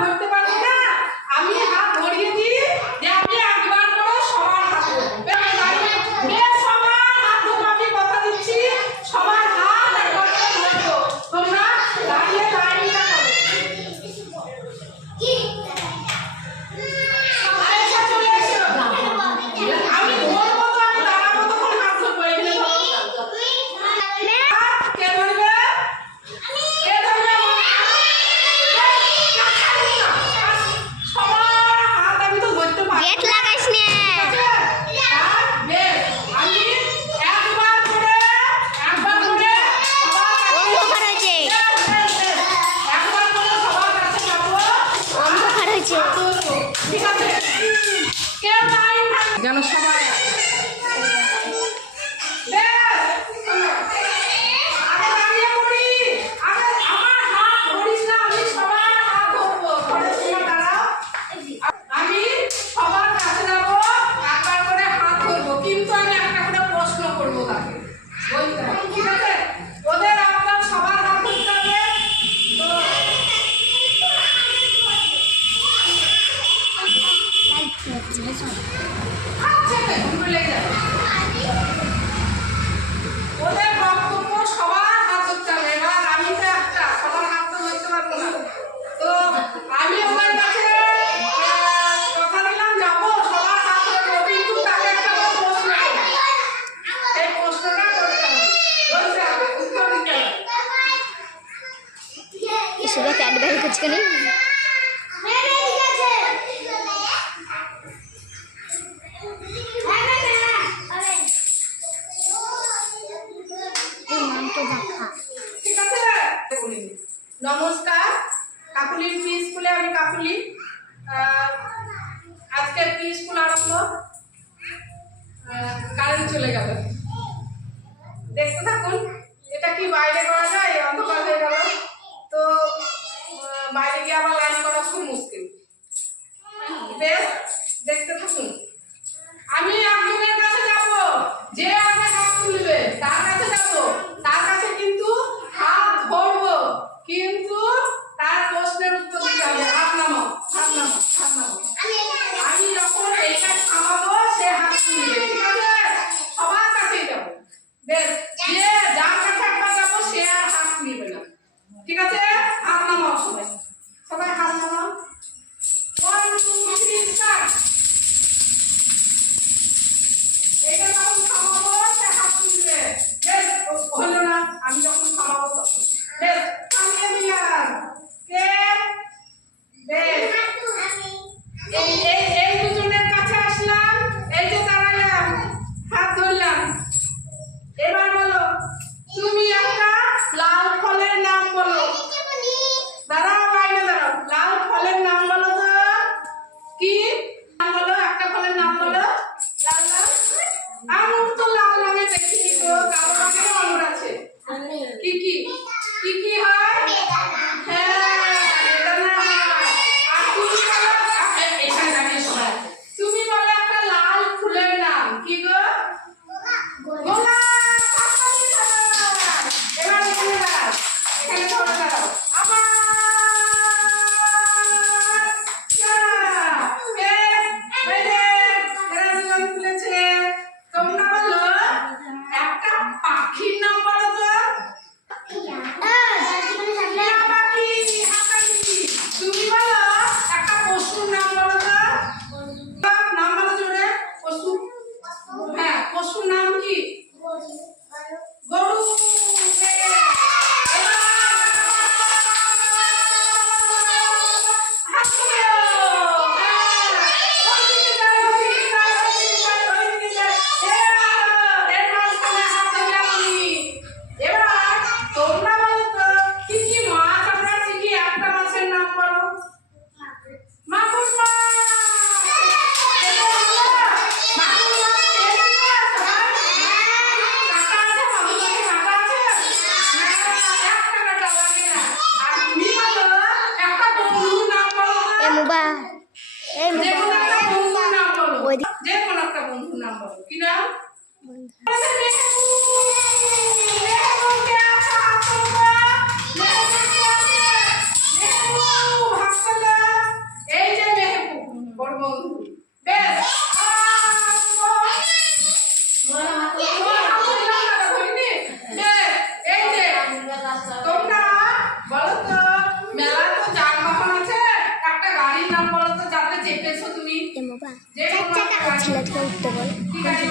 ধরতে পারবো না, আমি হাত ধরিয়ে দিই যে আমি একবার করে সবার হাত ধরবো। সবার হাত ধরবো, আমি কথা দিচ্ছি সবার হাত একবার করে ধরবো। তোমরা দাঁড়িয়ে লাইনটা করো। যেন সবাই ক্যাডবেরি কুচকে নেই নমস্কার, কাকুলির প্রি স্কুলে আমি কাকুলি। আজকে প্রি স্কুল আরম্ভ। কারেন্ট চলে গেল, দেখতে থাকুন। এটা কি বাইরে করা যায়? অন্ধকার হয়ে গেল তো বাইরে গিয়ে আবার লাইন করা খুব মুশকিল। বেশ, দেখতে থাকুন। আমি একজনের কাছে যাব, যে আগে হাত তুলবে তার কাছে যাব, তার কাছে কিন্তু হাত ধরবো, কিন্তু তার প্রশ্নের উত্তর দিতে হবে। হাত নামাও, হাত নামাও, হাত নামাও। আমি যখন এইটা থামাবো সে হাত তুলবে, ঠিক আছে? সবার কাছেই যাবো। বেশ, যে যার কাছে একবার যাবো সে আর হাত নিবে না, ঠিক আছে? হাত নামাও, সবাই সবাই হাত নামাও। 1 2 3 স্টার্ট। এটা যখন থামাবো সে হাত তুলবে। বেশ, হলো না? আমি যখন থামাবো তখন বেশ থামিয়ে দিলাম। কে? বেশ, যে কোনো একটা গাড়ি ছেলেটাকে উঠতে বল কি গাড়ি